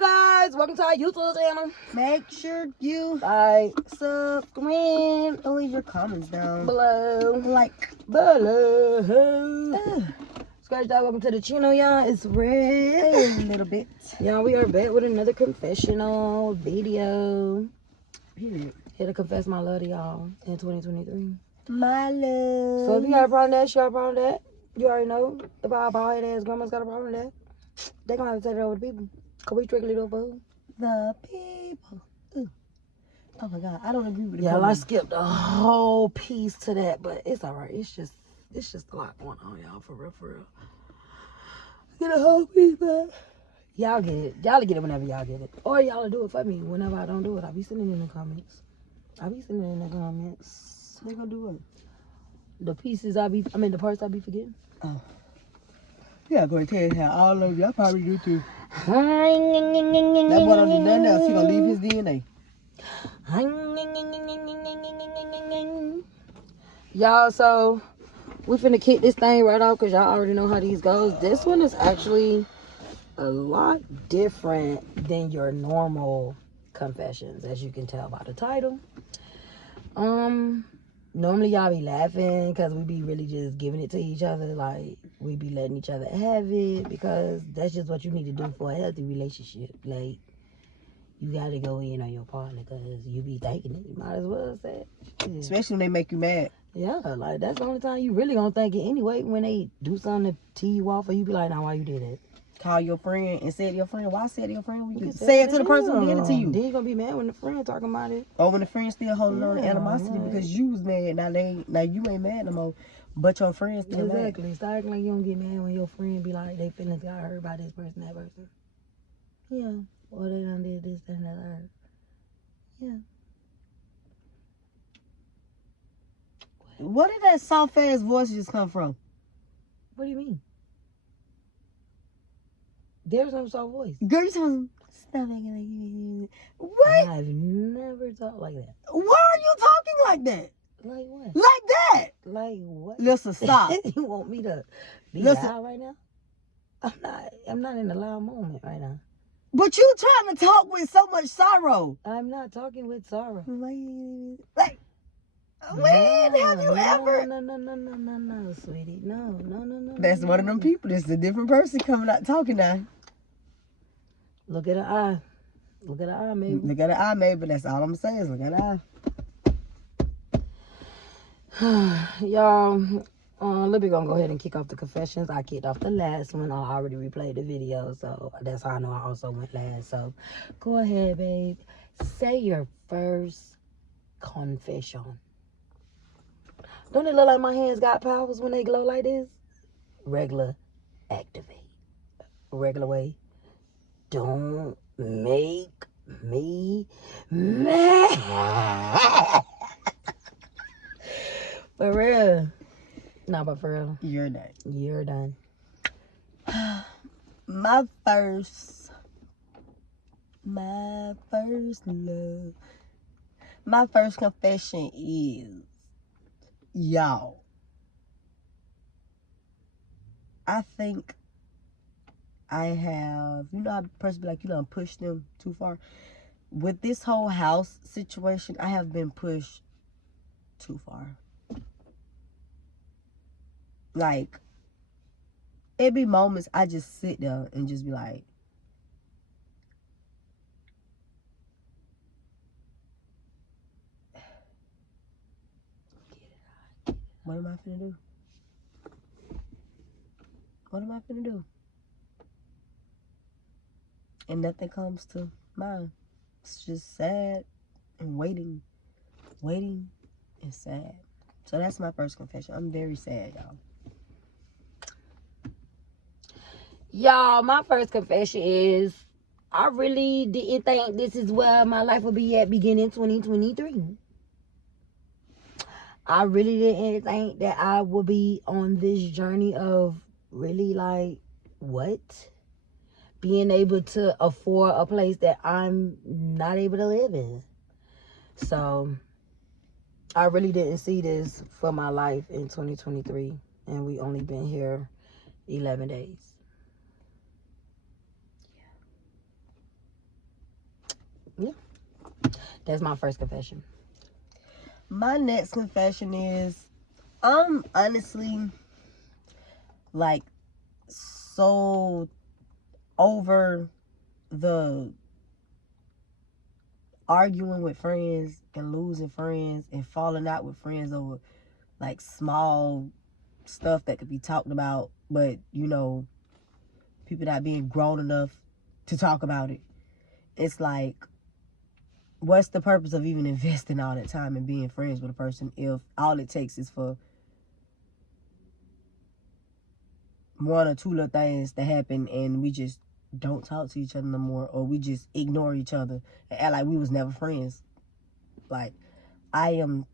Hello guys, welcome to our YouTube channel. Make sure you Like, subscribe and leave your comments down below. Below. Scratch that, welcome to the channel, y'all. It's Red. A little bit. Y'all, we are back with another confessional video. Period. Here to confess my love to y'all in 2023. My love. So if you got a problem with that, she got a problem with that. You already know. If our bald ass grandma's got a problem with that, they gonna have to take it over to people. Cause we strictly do it for who? The people. Ooh. Oh my God, I don't agree with it. Yeah, I skipped a whole piece to that, but it's alright. It's just a lot going on, y'all. For real, for real. Get a whole piece back. Y'all get it. Y'all get it whenever y'all get it, or y'all do it for me whenever I don't do it. I be sending it in the comments. They gonna do it. The pieces the parts I be forgetting. Oh. Yeah, I'm gonna tell you how all of y'all probably do too. That boy don't do nothing else. He gonna leave his DNA. Y'all, so we finna kick this thing right off because y'all already know how these goes. This one is actually a lot different than your normal confessions, as you can tell by the title. Normally y'all be laughing because we be really just giving it to each other, like we be letting each other have it, because that's just what you need to do for a healthy relationship. Like, you gotta go in on your partner because you be thinking it. You might as well say it. Yeah. Especially when they make you mad. Yeah, like that's the only time you really gonna think it anyway, when they do something to tee you off, or you be like, nah, why you did it? Call your friend and say to your friend, why say it to your friend? You can say it to the person who did it to you. Then you gonna be mad when the friend talking about it. Or when the friend still holding on to animosity because you was mad. Now you ain't mad no more, but your friend still mad. Exactly. Start acting like you don't get mad when your friend be like, they feelings got hurt by this person, that person. Yeah. Or they done did this, that, and that hurt. Yeah. Where did that soft ass voice just come from? What do you mean? There's no soft voice. Girl, you talking? Stop making like what? I've never talked like that. Why are you talking like that? Like what? Like that? Like what? Listen, stop. You want me to be loud right now? I'm not in a loud moment right now. But you trying to talk with so much sorrow. I'm not talking with sorrow. Like, when have you ever? No, sweetie. No. That's one of them people. It's a different person coming out talking now. Look at her eye. Look at her eye, maybe. Look at her eye, maybe. That's all I'm saying is look at her eye. Y'all, Lil Bit gonna go ahead and kick off the confessions. I kicked off the last one. I already replayed the video, so that's how I know I also went last. So go ahead, babe. Say your first confession. Don't it look like my hands got powers when they glow like this? Regular, activate. Regular way. Don't make me mad. For real. No, but for real. You're done. You're done. My first love. My first confession is, y'all, I think I have, you know how a person be like, you done push them too far. With this whole house situation, I have been pushed too far. Like, it be moments I just sit there and just be like, what am I finna do? What am I finna do? And nothing comes to mind. It's just sad and waiting and sad. So that's my first confession. I'm very sad, y'all. Y'all, my first confession is, I really didn't think this is where my life would be at beginning 2023. I really didn't think that I would be on this journey of really, like, what? Being able to afford a place that I'm not able to live in. So, I really didn't see this for my life in 2023. And we only been here 11 days. Yeah. That's my first confession. My next confession is, I'm honestly, like, so over the arguing with friends and losing friends and falling out with friends over, like, small stuff that could be talked about, but, you know, people not being grown enough to talk about it. It's like, what's the purpose of even investing all that time and being friends with a person if all it takes is for one or two little things to happen and we just don't talk to each other no more, or we just ignore each other and act like we was never friends? Like, I am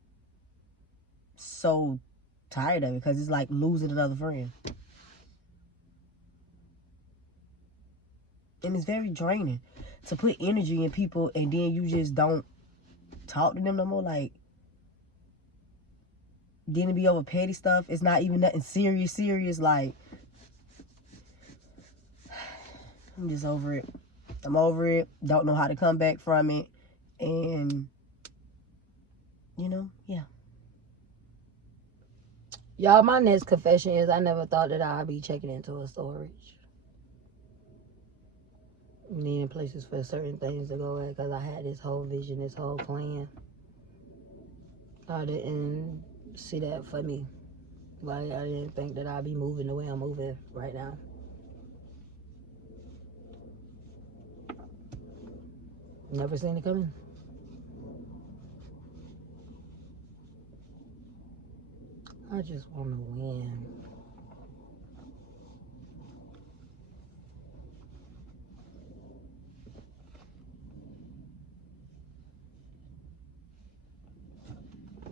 so tired of it, because it's like losing another friend. And it's very draining to put energy in people and then you just don't talk to them no more. Like, then it be over petty stuff. It's not even nothing serious. Like, I'm just over it. I'm over it. Don't know how to come back from it. And, you know, yeah. Y'all, my next confession is I never thought that I'd be checking into a storage. Needing places for certain things to go at, because I had this whole vision, this whole plan. I didn't see that for me. Like, I didn't think that I'd be moving the way I'm moving right now. Never seen it coming. I just want to win.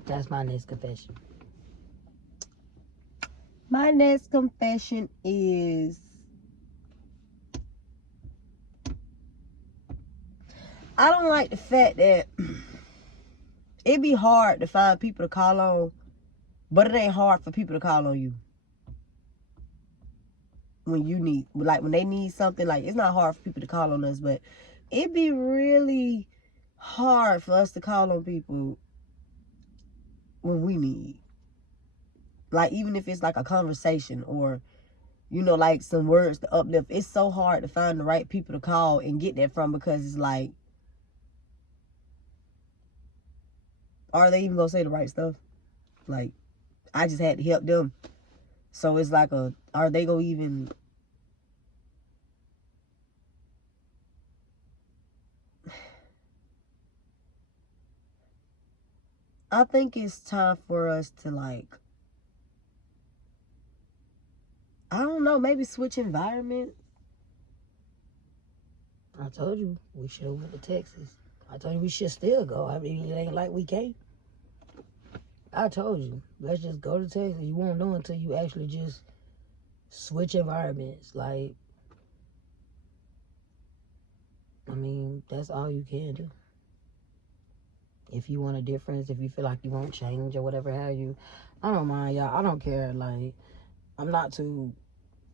That's my next confession. My next confession is, I don't like the fact that it be hard to find people to call on, but it ain't hard for people to call on you when you need, like, when they need something. Like, it's not hard for people to call on us, but it be really hard for us to call on people when we need. Like, even if it's like a conversation or, you know, like some words to uplift, it's so hard to find the right people to call and get that from, because it's like, are they even gonna say the right stuff? Like, I just had to help them. So it's like, are they gonna even... I think it's time for us to, like, I don't know, maybe switch environment. I told you we should have went to Texas. I told you we should still go. I mean, it ain't like we can't. I told you, let's just go to Texas. You won't know until you actually just switch environments. Like, I mean, that's all you can do. If you want a difference, if you feel like you won't change or whatever have you, I don't mind, y'all. I don't care. Like, I'm not too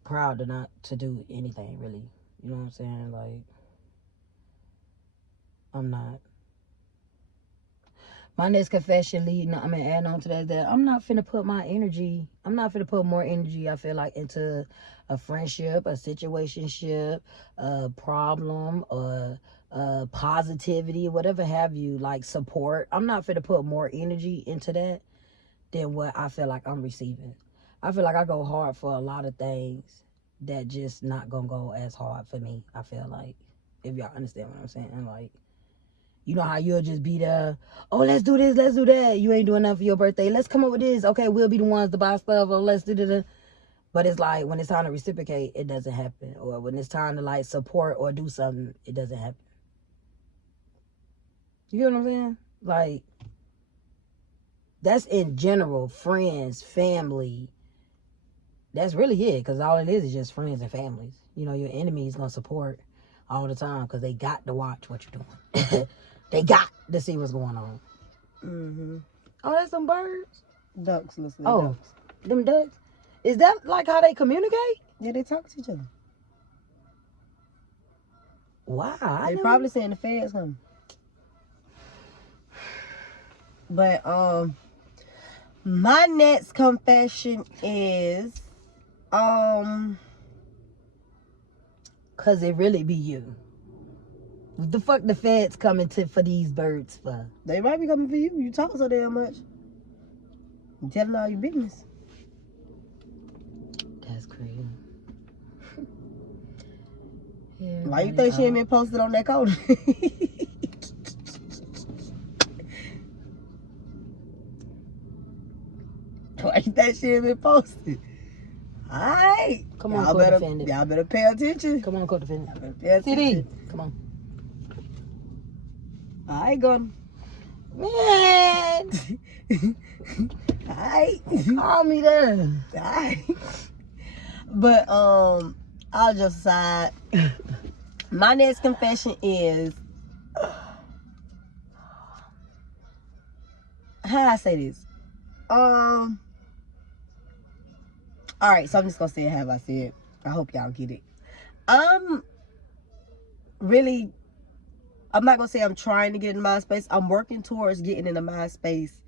proud to do anything, really. You know what I'm saying? Like, I'm not. My next confession adding on to that I'm not finna put more energy, I feel like, into a friendship, a situationship, a problem, or positivity, whatever have you, like support. I'm not finna put more energy into that than what I feel like I'm receiving. I feel like I go hard for a lot of things that just not gonna go as hard for me, I feel like. If y'all understand what I'm saying. Like, you know how you'll just be there, oh, let's do this, let's do that. You ain't doing nothing for your birthday. Let's come up with this. Okay, we'll be the ones to buy stuff, or let's do that. But it's like, when it's time to reciprocate, it doesn't happen. Or when it's time to, like, support or do something, it doesn't happen. You get what I'm saying? Like, that's in general, friends, family. That's really it, because all it is just friends and families. You know, your enemies going to support all the time because they got to watch what you're doing. They got to see what's going on. Mm-hmm. Oh, that's some birds? Ducks, listen. Oh, Ducks. Them ducks? Is that like how they communicate? Yeah, they talk to each other. Wow. They probably saying the feds coming. But my next confession is cause it really be you. What the fuck the feds coming to for these birds for? They might be coming for you. You talk so damn much. You telling all your business. That's crazy. Yeah, Why you think she ain't been posted on that code? Why you think she ain't been posted? Alright. Come on, y'all better pay attention. Come on, co-defendant. Y'all better pay attention. CD. Come on. I ain't gonna. Man. Alright. Call me there. Alright. But I'll just aside. My next confession is, how I say this? Alright, so I'm just gonna say it how I said. I hope y'all get it. I'm not gonna say I'm trying to get in my space. I'm working towards getting into my space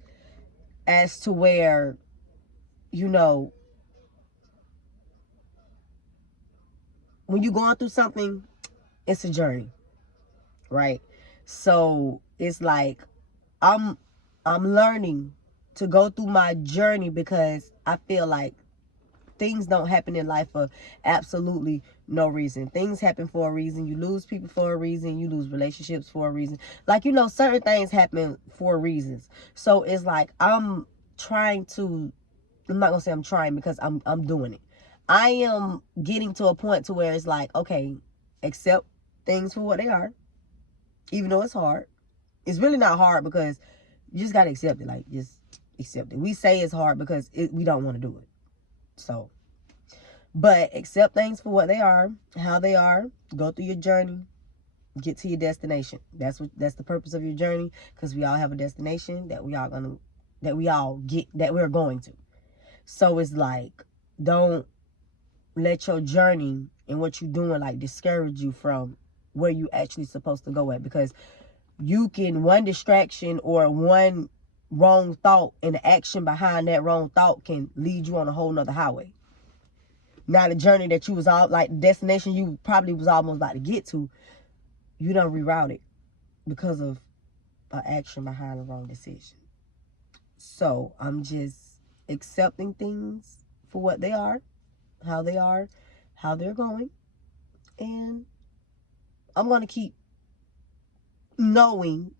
as to where, you know, when you're going through something, it's a journey, right? So it's like I'm learning to go through my journey, because I feel like things don't happen in life for absolutely no reason. Things happen for a reason. You lose people for a reason. You lose relationships for a reason. Like, you know, certain things happen for reasons. So it's like I'm not gonna say I'm trying, because I'm doing it. I am getting to a point to where it's like, okay, accept things for what they are, even though it's hard. It's really not hard, because you just gotta accept it. Like, just accept it. We say it's hard because we don't want to do it. So, but accept things for what they are, how they are. Go through your journey, get to your destination. That's the purpose of your journey, because we all have a destination that we're going to. So it's like, don't let your journey and what you're doing like discourage you from where you actually supposed to go at, because one distraction or one wrong thought and the action behind that wrong thought can lead you on a whole nother highway. Now the journey that you was the destination you probably was almost about to get to, you done rerouted because of an action behind the wrong decision. So I'm just accepting things for what they are, how they're going, and I'm going to keep knowing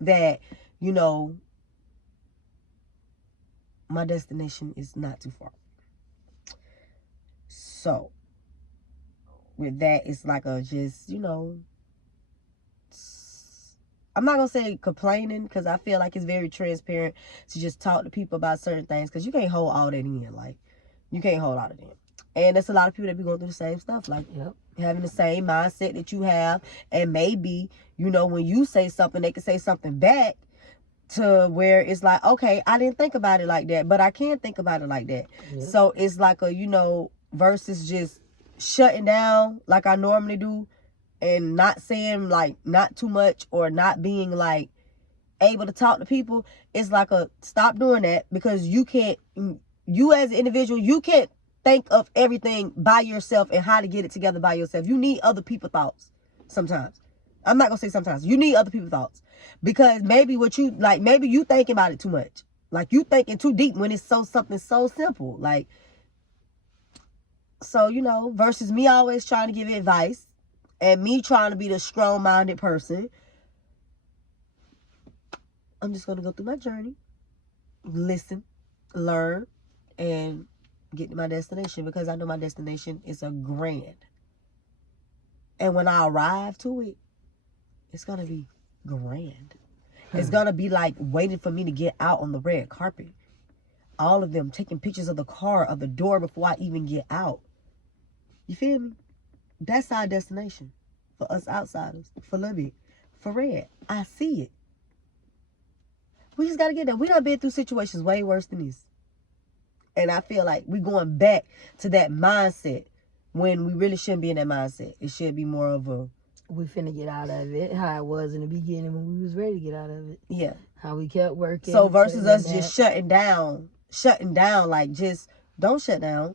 that, you know, my destination is not too far. So with that, it's like I'm not gonna say complaining, because I feel like it's very transparent to just talk to people about certain things, because you can't hold all that in. Like, you can't hold all of that. And there's a lot of people that be going through the same stuff, like, having the same mindset that you have. And maybe, you know, when you say something, they can say something back to where it's like, okay, I didn't think about it like that, but I can think about it like that. So it's like versus just shutting down like I normally do, and not saying like not too much, or not being like able to talk to people. It's like stop doing that, because you as an individual, you can't think of everything by yourself and how to get it together by yourself. You need other people's thoughts sometimes. I'm not gonna say sometimes. You need other people's thoughts, because maybe maybe you thinking about it too much. Like, you thinking too deep when it's something so simple. Like, so, you know, versus me always trying to give advice and me trying to be the strong-minded person, I'm just going to go through my journey, listen, learn, and get to my destination, because I know my destination is a grand. And when I arrive to it, it's going to be grand. It's going to be like waiting for me to get out on the red carpet. All of them taking pictures of the car, of the door, before I even get out. You feel me? That's our destination. For us outsiders. For Lil Bit. For Red. I see it. We just got to get there. We done been through situations way worse than this. And I feel like we're going back to that mindset when we really shouldn't be in that mindset. It should be more of a we finna get out of it. How it was in the beginning when we was ready to get out of it. Yeah. How we kept working. So versus us just shutting down, like just don't shut down.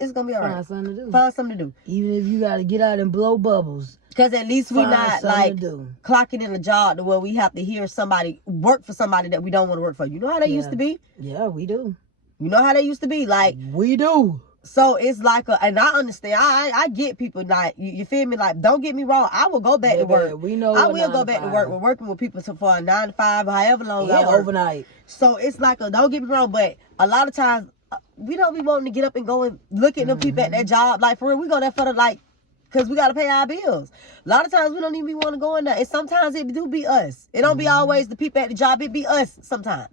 It's gonna be all right. Find something to do. Find something to do. Even if you gotta get out and blow bubbles. Because at least we not like clocking in a job to where we have to hear somebody work for somebody that we don't want to work for. You know how they used to be? Yeah, we do. You know how they used to be? Like we do. So it's like and I understand. I get people like you feel me? Like don't get me wrong. I will go back to work. We know I will go back to work. We're working with people for a 9 to 5, however long I work. Overnight. So it's like don't get me wrong, but a lot of times we don't be wanting to get up and go and look at them people at that job. Like for real, we go there for the because we got to pay our bills. A lot of times we don't even want to go in there. And sometimes it do be us. It don't be always the people at the job. It be us sometimes.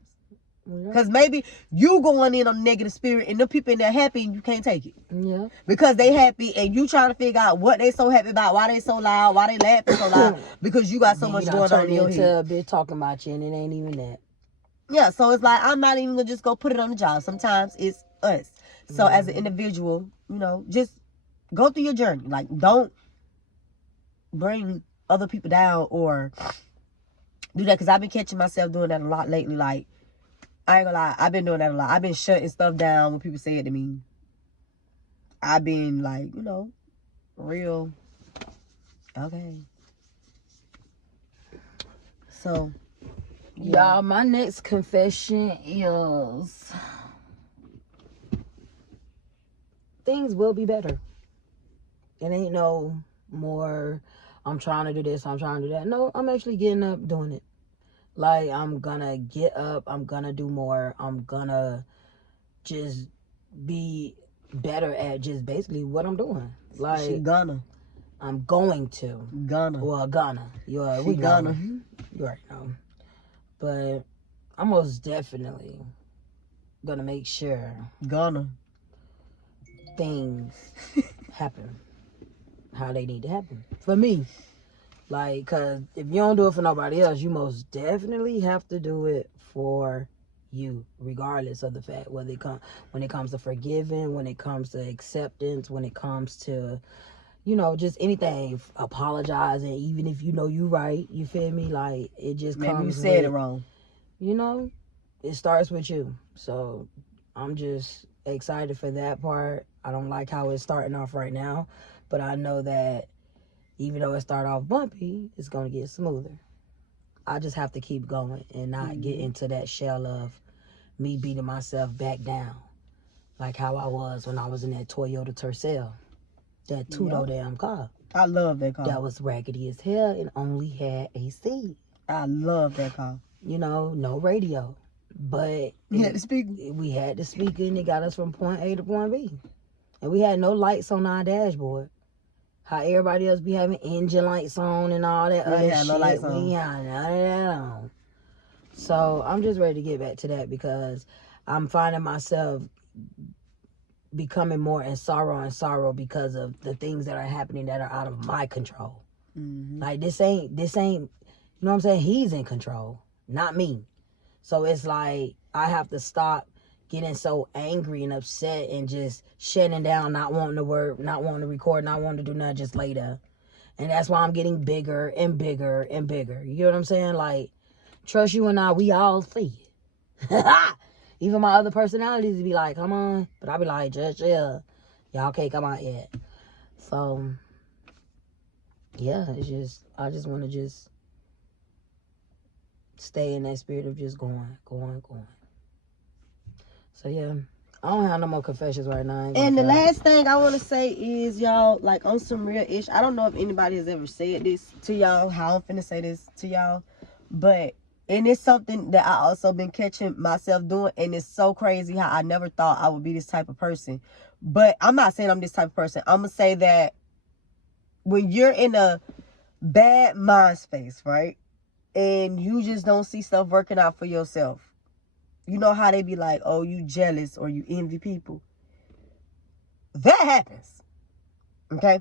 Because maybe you going in on a negative spirit and the people in there happy and you can't take it. Yeah. Because they happy and you trying to figure out what they so happy about, why they so loud, why they laughing so loud. Because you got so much going on in your head. A bit talking about you and it ain't even that. Yeah, so it's like I'm not even going to just go put it on the job. Sometimes it's us. So as an individual, just go through your journey. Like, don't bring other people down or do that. Because I've been catching myself doing that a lot lately. Like, I ain't gonna lie. I've been doing that a lot. I've been shutting stuff down when people say it to me. I've been like, real. Okay. So, yeah. Y'all, my next confession is things will be better. It ain't no more, I'm trying to do this, I'm trying to do that. No, I'm actually getting up doing it. Like, I'm gonna get up, I'm gonna do more, I'm gonna just be better at just basically what I'm doing. Like, she gonna. I'm going to. Gonna. Well, gonna. We gonna. You already know. But I'm most definitely gonna make sure. Gonna. Things happen how they need to happen for me. Like, cause if you don't do it for nobody else, you most definitely have to do it for you, regardless of the fact when it comes to forgiving, when it comes to acceptance, when it comes to just anything, apologizing, even if you right, you feel me? Like, it just maybe comes you said it wrong. It starts with you. So I'm just excited for that part. I don't like how it's starting off right now, but I know that even though it started off bumpy, it's going to get smoother. I just have to keep going and not get into that shell of me beating myself back down. Like how I was when I was in that Toyota Tercel. That two-door damn car. I love that car. That was raggedy as hell and only had AC. I love that car. No radio. But we had the speaker. We had the speaker and it got us from point A to point B. And we had no lights on our dashboard. How everybody else be having engine lights on and all that other shit. No lights on. We had none of that on. So I'm just ready to get back to that because I'm finding myself becoming more in sorrow because of the things that are happening that are out of my control. Like this ain't, you know what I'm saying? He's in control, not me. So it's like I have to stop getting so angry and upset and just shutting down, not wanting to work, not wanting to record, not wanting to do nothing, just lay there. And that's why I'm getting bigger and bigger and bigger. You know what I'm saying? Like, trust you and I, we all see it. Even my other personalities be like, come on. But I be like, just chill. Y'all can't come out yet. So, yeah, I just want to just stay in that spirit of just going. So, yeah, I don't have no more confessions right now. And the last thing I want to say is, y'all, like, on some real ish, I don't know if anybody has ever said this to y'all, how I'm finna say this to y'all, but, and it's something that I also been catching myself doing, and it's so crazy how I never thought I would be this type of person. But I'm not saying I'm this type of person. I'm going to say that when you're in a bad mind space, right, and you just don't see stuff working out for yourself, you know how they be like, oh, you jealous or you envy people. That happens. Okay?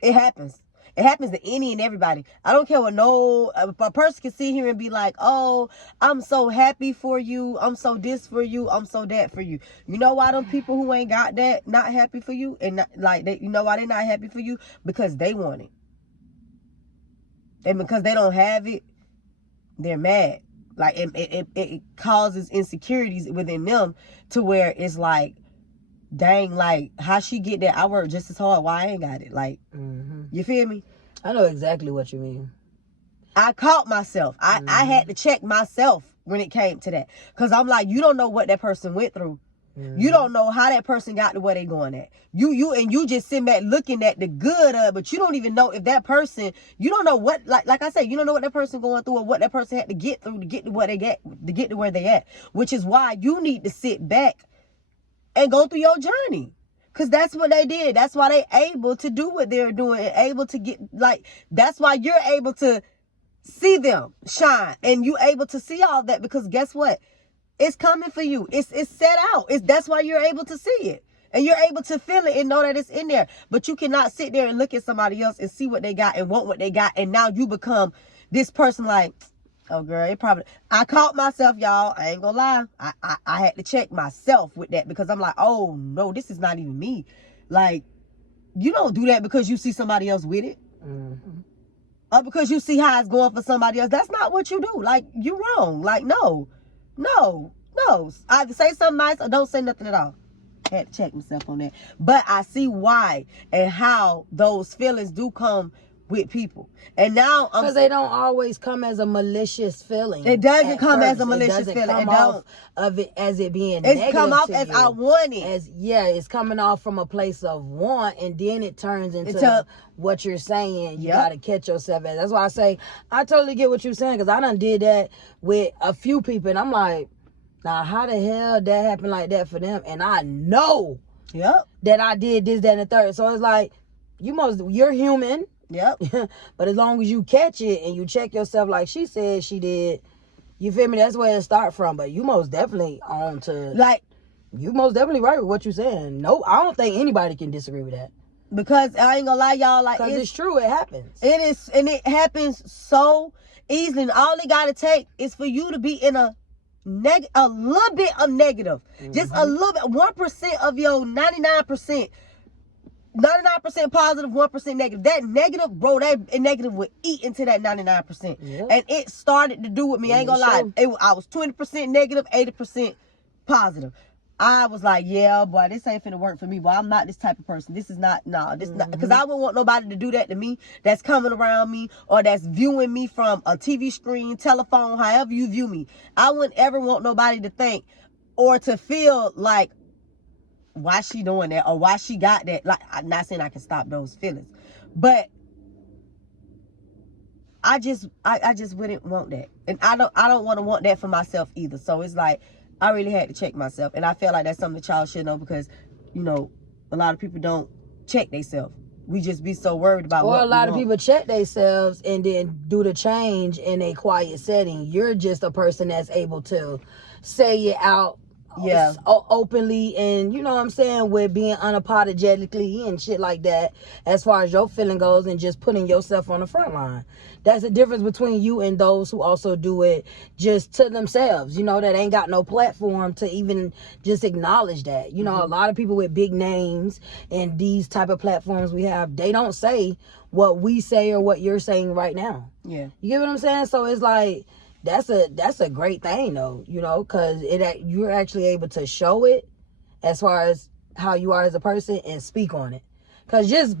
It happens. It happens to any and everybody. I don't care what a person can sit here and be like, oh, I'm so happy for you. I'm so this for you. I'm so that for you. You know why them people who ain't got that not happy for you? And not, like, you know why they not happy for you? Because they want it. And because they don't have it, they're mad. Like, it causes insecurities within them to where it's like, dang, like, how she get that? I work just as hard. Why I ain't got it? Like, you feel me? I know exactly what you mean. I caught myself. I had to check myself when it came to that. Because I'm like, you don't know what that person went through. You don't know how that person got to where they going at. You just sit back looking at the good of it, but you don't even know if that person, you don't know what, like I said, you don't know what that person going through or what that person had to get through to get to where they get, to get to where they at. Which is why you need to sit back and go through your journey. Because that's what they did. That's why they able to do what they're doing and able to get, like, that's why you're able to see them shine and you able to see all that, because guess what? It's coming for you. It's set out. That's why you're able to see it. And you're able to feel it and know that it's in there. But you cannot sit there and look at somebody else and see what they got and want what they got. And now you become this person like, oh girl, it probably, I caught myself, y'all. I ain't gonna lie. I had to check myself with that, because I'm like, oh no, this is not even me. Like, you don't do that because you see somebody else with it. Or because you see how it's going for somebody else. That's not what you do. Like, you wrong. Like, no. Either say something nice or don't say nothing at all. Had to check myself on that. But I see why and how those feelings do come with people. And now because they don't always come as a malicious feeling. It doesn't come as a malicious feeling. It doesn't come off of it as it being it's negative. Come off to as you. I want it. It's coming off from a place of want, and then it turns into what you're saying. You gotta catch yourself at. That's why I say I totally get what you're saying, because I done did that with a few people, and I'm like, now how the hell that happened like that for them? And I know that I did this, that, and the third. So it's like, you're human. But as long as you catch it and you check yourself like she said she did, you feel me? That's where it start from. But you most definitely you most definitely right with what you're saying. No, I don't think anybody can disagree with that. Because I ain't gonna lie, y'all, like, because it's true, it happens. It is, and it happens so easily. And all it gotta take is for you to be in a little bit of negative. Just a little bit, 1% of your 99%. 99% positive, 1% negative. That negative, bro, that negative would eat into that 99%. And it started to do with me. I ain't gonna lie. I was 20% negative, 80% positive. I was like, yeah, boy, this ain't finna work for me. Boy, I'm not this type of person. This is not, not. Because I wouldn't want nobody to do that to me that's coming around me or that's viewing me from a TV screen, telephone, however you view me. I wouldn't ever want nobody to think or to feel like, why she doing that or why she got that. Like, I'm not saying I can stop those feelings, but I just wouldn't want that, and I don't want to want that for myself either. So it's like I really had to check myself, and I feel like that's something that y'all should know, because you know a lot of people don't check themselves. We just be so worried about a lot of people check themselves and then do the change in a quiet setting. You're just a person that's able to say it out openly, and you know what I'm saying, with being unapologetically and shit like that, as far as your feeling goes, and just putting yourself on the front line. That's the difference between you and those who also do it just to themselves, you know, that ain't got no platform to even just acknowledge that. You know, a lot of people with big names and these type of platforms we have, they don't say what we say or what you're saying right now. You get what I'm saying? So it's like, that's a great thing though, you know, because you're actually able to show it as far as how you are as a person and speak on it. Because just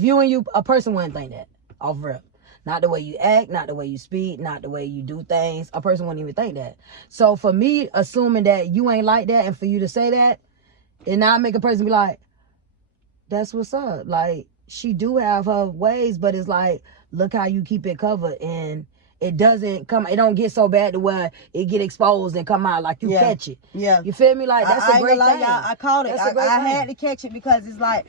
viewing you, a person wouldn't think that off rip. Not the way you act, not the way you speak, not the way you do things. A person wouldn't even think that. So for me, assuming that you ain't like that, and for you to say that, and now make a person be like, that's what's up. Like, she do have her ways, but it's like, look how you keep it covered, and it don't get so bad to where it get exposed and come out, like you catch it. You feel me? Like, that's a great thing. I caught it. I had to catch it, because it's like,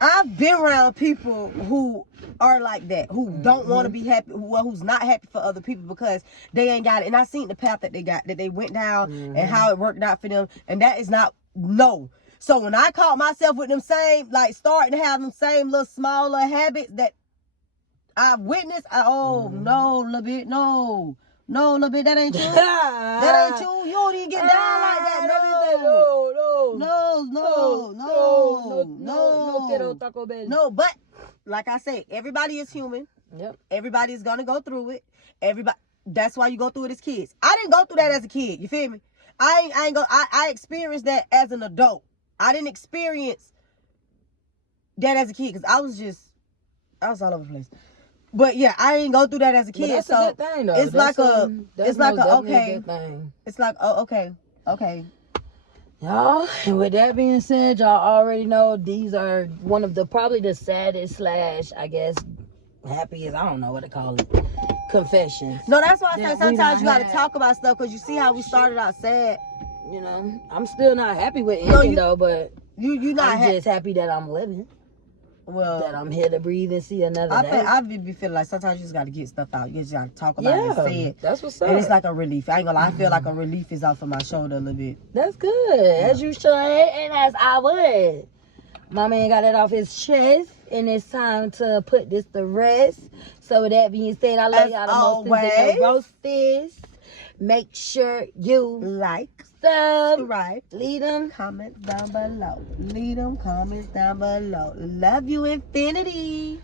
I've been around people who are like that, who don't want to be happy, who's not happy for other people because they ain't got it. And I seen the path that they went down and how it worked out for them. And that is not, no. So when I caught myself with them same, like, starting to have them same little smaller habits that I've witnessed, no, Lil Bit, no, Lil Bit, that ain't you. That ain't you. You don't even get down like that. No, but like I say, everybody is human. Yep. Everybody's gonna go through it. That's why you go through it as kids. I didn't go through that as a kid. You feel me? I experienced that as an adult. I didn't experience that as a kid because I was all over the place. But yeah, I didn't go through that as a kid. But that's so a good thing, though. It's like okay. Good thing. It's like, oh, okay. Y'all, and with that being said, y'all already know these are one of probably the saddest / I guess happiest, I don't know what to call it, confessions. No, that's why I say sometimes you gotta talk about stuff because you see how we started out sad. You know, I'm still not happy with ending though, but you not I'm just happy that I'm living. Well, that I'm here to breathe and see another day. I be feeling like sometimes you just gotta get stuff out. You just gotta talk about it and say it. That's what's up. And it's like a relief. I ain't gonna lie, I feel like a relief is off of my shoulder a little bit. That's good. As you should, and as I would. My man got it off his chest, and it's time to put this to rest. So with that being said, I love y'all the most in the roasters. Make sure you like, subscribe, leave them comments down below. Leave them comments down below. Love you, infinity.